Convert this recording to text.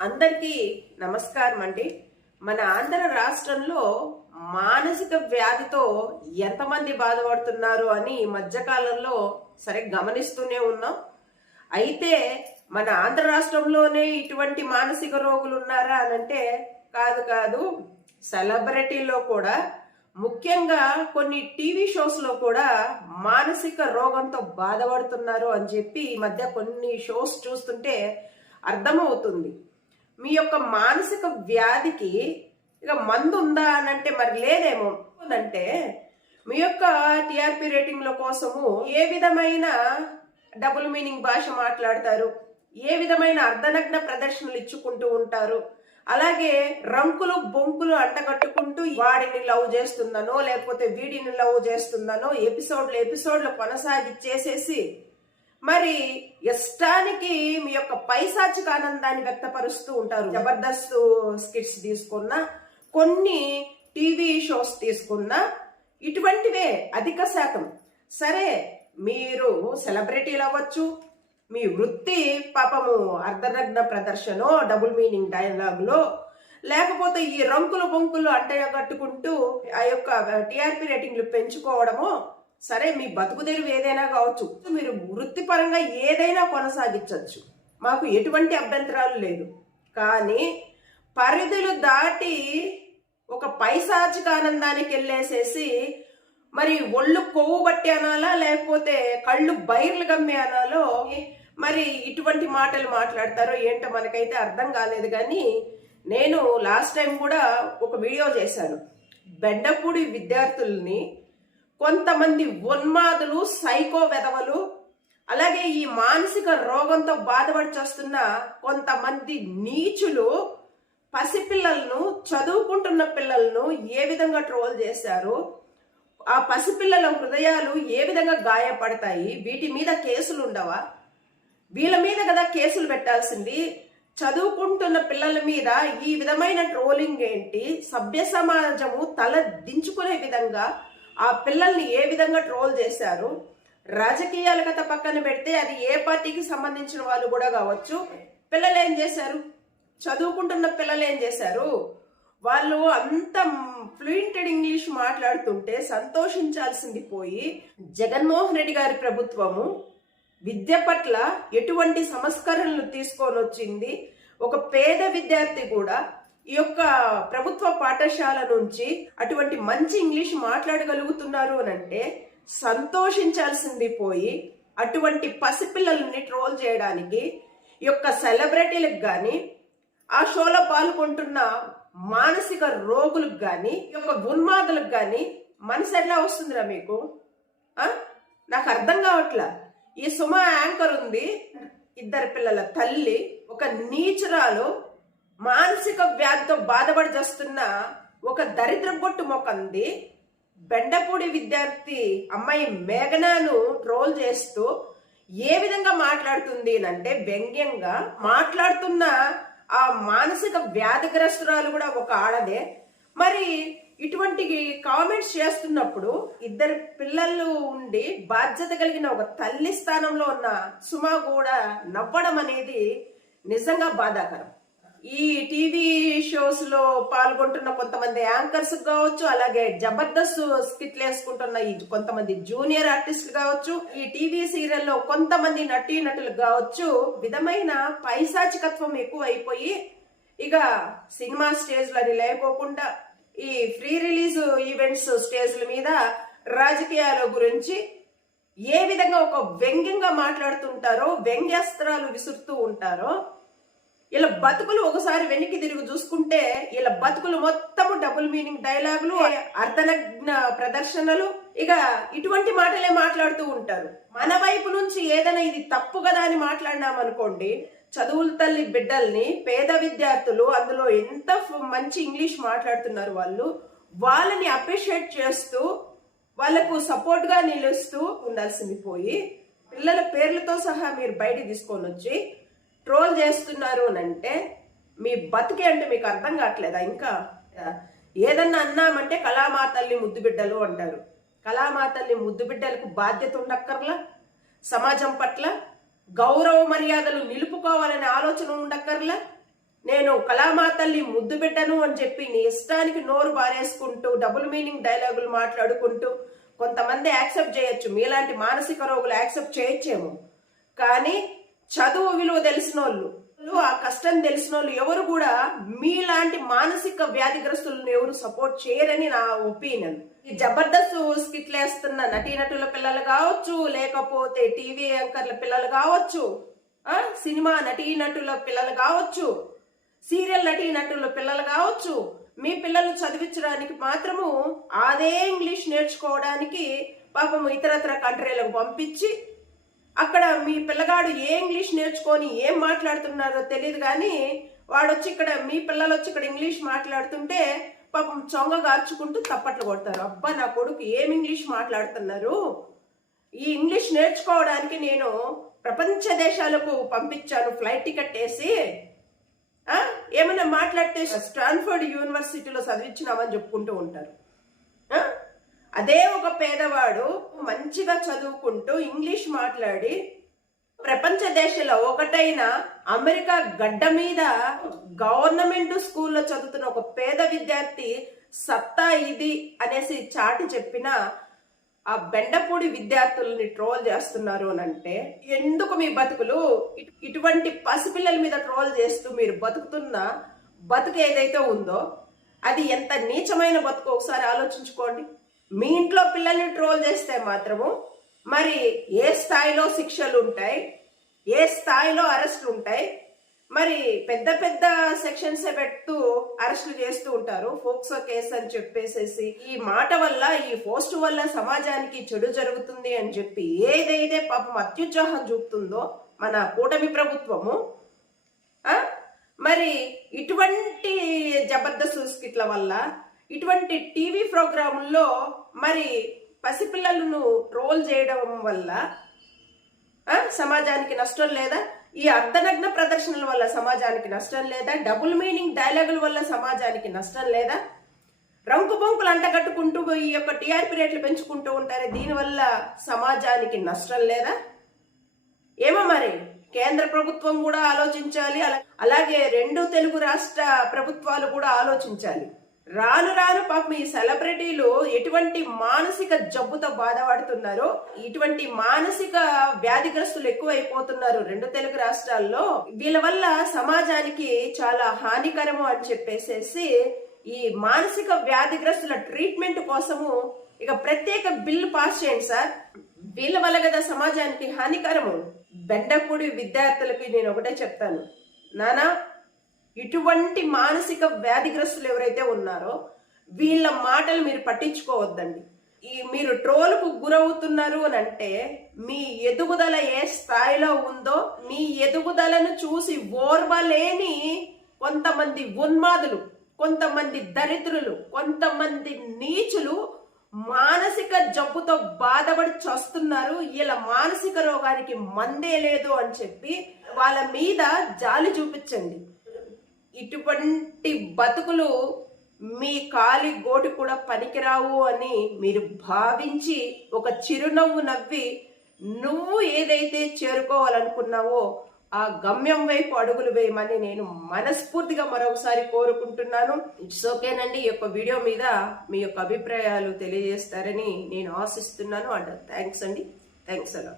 అందరికీ నమస్కారం అండి. మన ఆంధ్ర రాష్ట్రంలో మానసిక వ్యాధితో ఎంతమంది బాధపడుతున్నారు అని ఈ మధ్యకాలంలో సరే గమనిస్తూనే ఉన్నాం. అయితే మన ఆంధ్ర రాష్ట్రంలోనే ఇటువంటి మానసిక రోగులు ఉన్నారా అని అంటే కాదు కాదు సెలబ్రిటీలో కూడా ముఖ్యంగా కొన్ని టీవీ షోస్లో కూడా మానసిక రోగంతో బాధపడుతున్నారు అని చెప్పి ఈ మధ్య కొన్ని షోస్ చూస్తుంటే అర్థమవుతుంది. మీ యొక్క మానసిక వ్యాధికి ఇక మందు ఉందా అని అంటే మరి లేదేమో. అంటే మీ యొక్క టిఆర్పి రేటింగ్ల కోసము ఏ విధమైన డబుల్ మీనింగ్ భాష మాట్లాడతారు? ఏ విధమైన అర్ధనగ్న ప్రదర్శనలు ఇచ్చుకుంటూ ఉంటారు? అలాగే రంకులు బొంకులు అంటగట్టుకుంటూ వాడిని లవ్ చేస్తుందనో లేకపోతే వీడిని లవ్ చేస్తుందనో ఎపిసోడ్లు ఎపిసోడ్లు కొనసాగిచ్చేసేసి మరి ఇష్టానికి మీ యొక్క పైశాచిక ఆనందాన్ని వ్యక్తపరుస్తూ ఉంటారు. జబర్దస్త్ స్కిట్స్ తీసుకున్న కొన్ని టీవీ షోస్ తీసుకున్న ఇటువంటివే అధిక శాతం. సరే మీరు సెలబ్రిటీలు అవ్వచ్చు మీ వృత్తి పాపము అర్ధనగ్న ప్రదర్శనో డబుల్ మీనింగ్ డైలాగులో లేకపోతే ఈ రంకులు బొంకులు అంటే కట్టుకుంటూ ఆ యొక్క టిఆర్పి రేటింగ్లు పెంచుకోవడమో సరే మీ బతుకు తెరువు ఏదైనా కావచ్చు. మీరు వృత్తిపరంగా ఏదైనా కొనసాగించవచ్చు. మాకు ఎటువంటి అభ్యంతరాలు లేదు. కానీ పరిధులు దాటి ఒక పైశాచిక ఆనందానికి వెళ్ళేసేసి మరి ఒళ్ళు కొవ్వు బట్టి అనాలా లేకపోతే కళ్ళు బైర్లు గమ్మి అనాలో మరి ఇటువంటి మాటలు మాట్లాడతారో ఏంటో మనకైతే అర్థం కాలేదు. కానీ నేను లాస్ట్ టైం కూడా ఒక వీడియో చేశాను. బెండపూడి విద్యార్థుల్ని కొంతమంది ఉన్మాదులు సైకో వెధవలు అలాగే ఈ మానసిక రోగంతో బాధపడి చేస్తున్న కొంతమంది నీచులు పసిపిల్లలను చదువుకుంటున్న పిల్లలను ఏ విధంగా ట్రోల్ చేశారు? ఆ పసిపిల్లల హృదయాలు ఏ విధంగా గాయపడతాయి? వీటి మీద కేసులు ఉండవా? వీళ్ళ మీద కదా కేసులు పెట్టాల్సింది. చదువుకుంటున్న పిల్లల మీద ఈ విధమైన ట్రోలింగ్ ఏంటి? సభ్య సమాజము తల దించుకునే విధంగా ఆ పిల్లల్ని ఏ విధంగా ట్రోల్ చేశారు? రాజకీయాల కథ పక్కన పెడితే అది ఏ పార్టీకి సంబంధించిన వాళ్ళు కూడా కావచ్చు. పిల్లలు ఏం చేశారు? చదువుకుంటున్న పిల్లలు ఏం చేశారు? వాళ్ళు అంత ఫ్లూయింటెడ్ ఇంగ్లీష్ మాట్లాడుతుంటే సంతోషించాల్సింది పోయి జగన్మోహన్ రెడ్డి గారి ప్రభుత్వము విద్య పట్ల ఎటువంటి సంస్కరణలు తీసుకొని వచ్చింది? ఒక పేద విద్యార్థి కూడా ఈ యొక్క ప్రభుత్వ పాఠశాల నుంచి అటువంటి మంచి ఇంగ్లీష్ మాట్లాడగలుగుతున్నారు అని అంటే సంతోషించాల్సింది పోయి అటువంటి పసిపిల్లల్ని ట్రోల్ చేయడానికి ఈ యొక్క సెలబ్రిటీలకు కానీ ఆ షోలో పాల్గొంటున్న మానసిక రోగులకు కానీ ఈ యొక్క ఉన్మాదులకు కానీ మనసు ఎట్లా వస్తుందిరా మీకు? నాకు అర్థం కావట్లా. ఈ సుమ యాంకర్ ఉంది ఇద్దరు పిల్లల తల్లి ఒక నీచురాలు మానసిక వ్యాధితో బాధపడి చేస్తున్న ఒక దరిద్ర బొట్టు మొక్కంది. బెండపూడి విద్యార్థి అమ్మాయి మేఘనాను ట్రోల్ చేస్తూ ఏ విధంగా మాట్లాడుతుంది అంటే వ్యంగ్యంగా మాట్లాడుతున్న ఆ మానసిక వ్యాధిగ్రస్తురాలు కూడా ఒక ఆడదే. మరి ఇటువంటి కామెంట్స్ చేస్తున్నప్పుడు ఇద్దరు పిల్లలు ఉండి బాధ్యత కలిగిన ఒక తల్లి స్థానంలో ఉన్న సుమా కూడా నవ్వడం అనేది నిజంగా బాధాకరం. ఈ టీవీ షోస్లో పాల్గొంటున్న కొంతమంది యాంకర్స్ కావచ్చు అలాగే జబర్దస్త్ స్కిట్లు వేసుకుంటున్న ఈ కొంతమంది జూనియర్ ఆర్టిస్ట్ కావచ్చు ఈ టీవీ సీరియల్లో కొంతమంది నటీ నటులు కావచ్చు విధమైన పైశాచికత్వం ఎక్కువ అయిపోయి ఇక సినిమా స్టేజ్లని లేకోకుండా ఈ ఫ్రీ రిలీజ్ ఈవెంట్స్ స్టేజ్ల మీద రాజకీయాల గురించి ఏ విధంగా ఒక వ్యంగ్యంగా మాట్లాడుతుంటారో వ్యంగ్యాస్త్రాలు విసురుతూ ఉంటారో ఇలా బతుకులు ఒకసారి వెనక్కి తిరిగి చూసుకుంటే ఇలా బతుకులు మొత్తము డబుల్ మీనింగ్ డైలాగులు అర్ధనగ్న ప్రదర్శనలు ఇక ఇటువంటి మాటలే మాట్లాడుతూ ఉంటారు. మన వైపు నుంచి ఏదైనా ఇది తప్పు కదా అని మాట్లాడినామనుకోండి చదువుల తల్లి బిడ్డల్ని పేద విద్యార్థులు అందులో ఎంత మంచి ఇంగ్లీష్ మాట్లాడుతున్నారు వాళ్ళు వాళ్ళని అప్రిషియేట్ చేస్తూ వాళ్ళకు సపోర్ట్గా నిలుస్తూ ఉండాల్సింది పోయి పిల్లల పేర్లతో సహా మీరు బయట తీసుకొని వచ్చి ట్రోల్ చేస్తున్నారు అని అంటే మీ బతికే అంటే మీకు అర్థం కావట్లేదా? ఇంకా ఏదన్నా అన్నామంటే కళామాతల్ని ముద్దు బిడ్డలు అంటారు. కళామాతల్ని ముద్దు బిడ్డలకు బాధ్యత ఉండక్కర్లా? సమాజం పట్ల గౌరవ మర్యాదలు నిలుపుకోవాలనే ఆలోచన ఉండక్కర్లా? నేను కళామాతల్ని ముద్దు బిడ్డను అని చెప్పి నీ ఇష్టానికి నోరు బారేసుకుంటూ డబుల్ మీనింగ్ డైలాగులు మాట్లాడుకుంటూ కొంతమంది యాక్సెప్ట్ చేయొచ్చు. మీలాంటి మానసిక రోగులు యాక్సెప్ట్ చేయొచ్చేమో. కానీ చదువు విలువ తెలిసిన వాళ్ళు ఆ కష్టం తెలిసిన వాళ్ళు ఎవరు కూడా మీలాంటి మానసిక వ్యాధిగ్రస్తులను ఎవరు సపోర్ట్ చేయరని నా ఒపీనియన్ ఈ జబర్దస్త్ స్కిట్లేస్తున్న నటీనటుల పిల్లలు కావచ్చు లేకపోతే టీవీ యాంకర్ల పిల్లలు కావచ్చు ఆ సినిమా నటీనటుల పిల్లలు కావచ్చు సీరియల్ నటీనటుల పిల్లలు కావచ్చు మీ పిల్లలు చదివించడానికి మాత్రము అదే ఇంగ్లీష్ నేర్చుకోవడానికి పాపం ఇతరత్ర కంట్రీలకు పంపించి అక్కడ మీ పిల్లగాడు ఏ ఇంగ్లీష్ నేర్చుకొని ఏం మాట్లాడుతున్నారో తెలియదు కానీ వాడు వచ్చి ఇక్కడ మీ పిల్లలు వచ్చి ఇక్కడ ఇంగ్లీష్ మాట్లాడుతుంటే పాపం చొంగ గార్చుకుంటూ తప్పట్లు కొడతారు. అబ్బా నా కొడుకు ఏం ఇంగ్లీష్ మాట్లాడుతున్నారు? ఈ ఇంగ్లీష్ నేర్చుకోవడానికి నేను ప్రపంచ దేశాలకు పంపించాను ఫ్లైట్ టికెట్ వేసి. ఏమైనా మాట్లాడితే స్టాన్ఫర్డ్ యూనివర్సిటీలో చదివించినామని చెప్పుకుంటూ ఉంటారు. ఆ? అదే ఒక పేదవాడు మంచిగా చదువుకుంటూ ఇంగ్లీష్ మాట్లాడి ప్రపంచ దేశంలో ఒకటైన అమెరికా గడ్డ మీద గవర్నమెంట్ స్కూల్లో చదువుతున్న ఒక పేద విద్యార్థి సత్తా ఇది అనేసి చాటి చెప్పిన ఆ బెండపూడి విద్యార్థులని ట్రోల్ చేస్తున్నారు అని అంటే ఎందుకు మీ బతుకులు? ఇటువంటి పసిపిల్లల మీద ట్రోల్ చేస్తూ మీరు బతుకుతున్న బతుకు ఏదైతే ఉందో అది ఎంత నీచమైన బతుకు? ఒకసారి ఆలోచించుకోండి. మీ ఇంట్లో పిల్లల్ని ట్రోల్ చేస్తే మాత్రము మరి ఏ స్థాయిలో శిక్షలు ఉంటాయి ఏ స్థాయిలో అరెస్టులు ఉంటాయి మరి పెద్ద పెద్ద సెక్షన్స్ పెడుతూ అరెస్టులు చేస్తూ ఉంటారు. ఫోక్సో కేసు అని చెప్పేసేసి ఈ మాట వల్ల ఈ పోస్ట్ వల్ల సమాజానికి చెడు జరుగుతుంది అని చెప్పి ఏదైతే పాపం అత్యుత్సాహం చూపుతుందో మన కూటమి ప్రభుత్వము మరి ఇటువంటి జబర్దస్త్ స్కిట్ల వల్ల ఇటువంటి టీవీ ప్రోగ్రాముల్లో మరి పసిపిల్లలను ట్రోల్ చేయడం వల్ల సమాజానికి నష్టం లేదా? ఈ అర్ధనగ్న ప్రదర్శనల వల్ల సమాజానికి నష్టం లేదా? డబుల్ మీనింగ్ డైలాగుల వల్ల సమాజానికి నష్టం లేదా? రంకు బొంకులు అంటగట్టుకుంటూ ఈ యొక్క టీఆర్పీ రేట్లు పెంచుకుంటూ ఉంటారు దీనివల్ల సమాజానికి నష్టం లేదా? ఏమో మరి కేంద్ర ప్రభుత్వం కూడా ఆలోచించాలి అలా- అలాగే రెండు తెలుగు రాష్ట్ర ప్రభుత్వాలు కూడా ఆలోచించాలి. రాను రాను పాపం ఈ సెలబ్రిటీలు ఎటువంటి మానసిక జబ్బుతో బాధపడుతున్నారో ఇటువంటి మానసిక వ్యాధిగ్రస్తులు ఎక్కువైపోతున్నారు రెండు తెలుగు రాష్ట్రాల్లో. వీళ్ళ వల్ల సమాజానికి చాలా హానికరము అని చెప్పేసేసి ఈ మానసిక వ్యాధిగ్రస్తుల ట్రీట్మెంట్ కోసము ఇక ప్రత్యేక బిల్లు పాస్ చేయండి సార్. వీళ్ళ వల్ల కదా సమాజానికి హానికరము. బెండపూడి విద్యార్థులకి నేను ఒకటే చెప్తాను. నానా ఇటువంటి మానసిక వ్యాధిగ్రస్తులు ఎవరైతే ఉన్నారో వీళ్ళ మాటలు మీరు పట్టించుకోవద్దండి. ఈ మీరు ట్రోల్కు గురవుతున్నారు అని అంటే మీ ఎదుగుదల ఏ స్థాయిలో ఉందో మీ ఎదుగుదలను చూసి ఓర్వలేని కొంతమంది ఉన్మాదులు కొంతమంది దరిద్రులు కొంతమంది నీచులు మానసిక జబ్బుతో బాధపడి చస్తున్నారు. వీళ్ళ మానసిక రోగానికి మందే లేదు అని చెప్పి వాళ్ళ మీద జాలి చూపించండి. ఇటువంటి బతుకులు మీ కాలి గోటి కూడా పనికిరావు అని మీరు భావించి ఒక చిరునవ్వు నవ్వి నువ్వు ఏదైతే చేరుకోవాలనుకున్నావో ఆ గమ్యం వైపు అడుగులు వేయమని నేను మనస్ఫూర్తిగా మరొకసారి కోరుకుంటున్నాను. ఇట్స్ ఓకేనండి ఈ యొక్క వీడియో మీద మీ యొక్క అభిప్రాయాలు తెలియజేస్తారని నేను ఆశిస్తున్నాను. అండ్ థ్యాంక్స్ అండి. థ్యాంక్స్ అలా